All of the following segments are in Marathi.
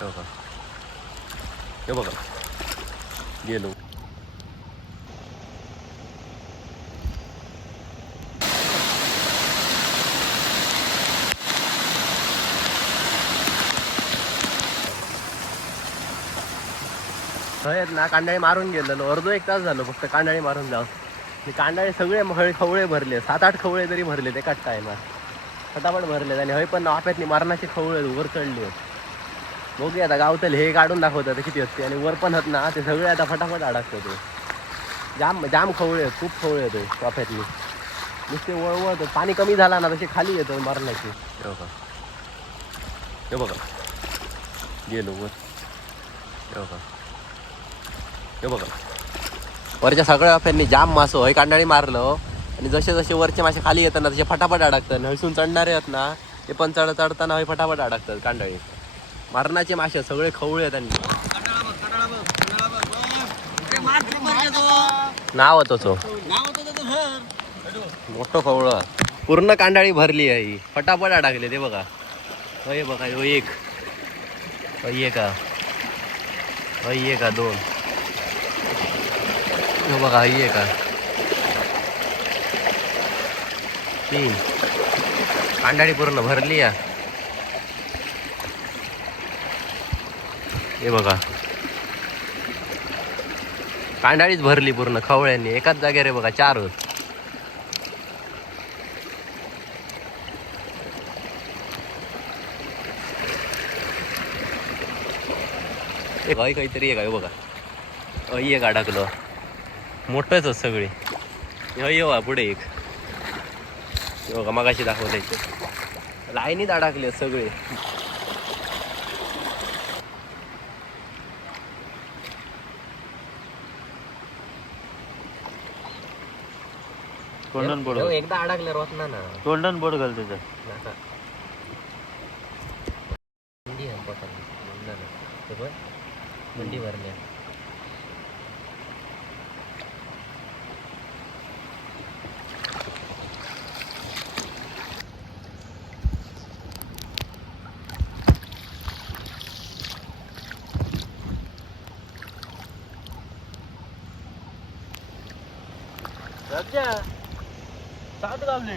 हे बघा, हे बघा गेलो. आहेत ना कांडाळी मारून गेलेलो, अर्धो एक तास झालो फक्त कांडाळी मारून जाऊ. कांडाळे सगळे खवळे भरले, 7-8 खवळे तरी भरले ते एकाच टायमात फटाफट भरले. आणि हय पण आपल्यातनी मारणाचे खवळे वर चढले. बघूया आता गावतले हे काढून दाखवतात किती असते. आणि वर पण आहेत ना ते सगळे आता फटाफट अडकतात. ते जाम जाम खवळे आहेत, खूप खवळे येतो वाफ्यातली. नुसते वळवळ पाणी कमी झाला ना तसे खाली येतो मारणाची. हे बघा, हे बघा गेलो वर. हे बघा, हे बघा वरच्या सगळ्या वाफ्यांनी जाम मासो हय कांडाळी मारलं. आणि जसे जसे वरचे मासे खाली येतात ना तसे फटाफट अडकतात. हळसून चढणारे आहेत ना ते पण चढताना हय फटाफट अडकतात कांडाळी. मारणाचे मासे सगळे खवळे आहेत. त्यांनी नाव होतो तो मोठं खवळं पूर्ण कांडाळी भरली आहे. फटाफट अडकले ते बघा. हय बघा एक हय का, हय का 2 बघा, हय का 3 कांडाळी पूर्ण भरली आहे. हे बघा कांडाळीच भरली पूर्ण खवळ्यांनी एकाच जागेवर. रे बघा 4 होत. एक हय काहीतरी एक आहे बघा. हय एक अडकलं मोठंच होत सगळे. हय वा पुढे एक बघा मगाशी दाखवलंय लाईनीत अडकले सगळे. गोल्डन बोर्ड एकदा अडकले रोत ना गोल्डन बोर्ड घाल त्याच्यात. मंडी भरल्या. राजा 7 गावले.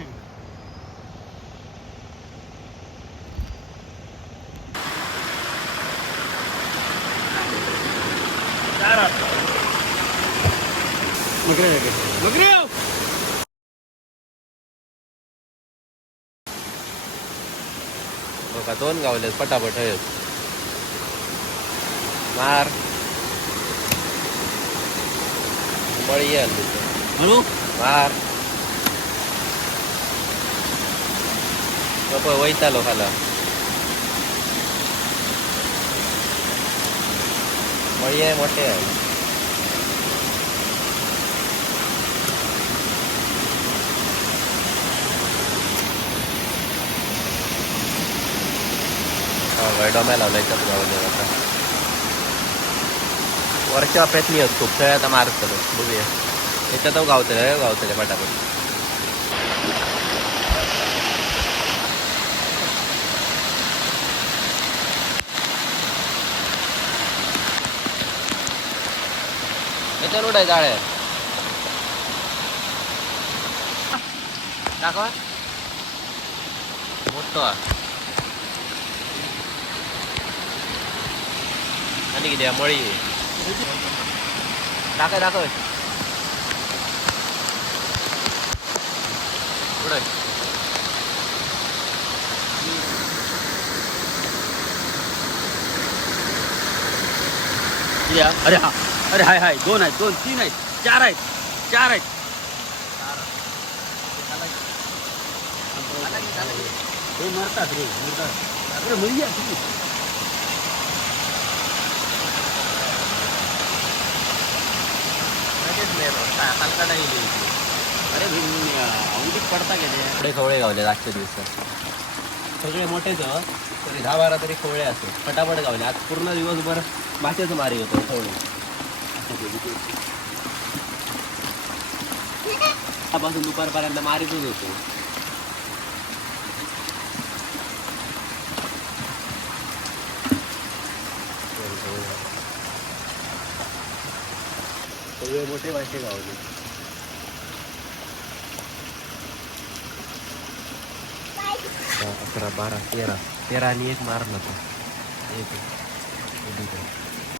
बघा 2 गावले पटापट आहेत. मार मळी हॅलो मार वैता लोकाला मळी आहे मोठे आहे. डोम्या लावलायच्याच गावले आता. वरच्या वाफ्यातली आहेत खूप सगळे आता मारत बघूया. त्याच्यात गावतले पटापट. त्याच्यावर उडाय जाळे दाखवा मोठं आणि किती मळी दाखव पुढे. अरे हा अरे हाय हाय 2 आहेत 2 3 आहेत 4 आहेत 4 आहेत. हे मरतात रे मरतात. अरे मुली अरे औंधीत पडता गेले. पुढे खवळे गावले आजच्या दिवसात सगळे मोठेच तरी 10-12 तरी खवळे असते फटाफट गावले. आज पूर्ण दिवसभर माशाचं मारी होतो खवळे. पासून दुपारपर्यंत मारीतच होतो. सगळे मोठे मासे गावले. 11, 12, 13 आणि एक मारला तो. एक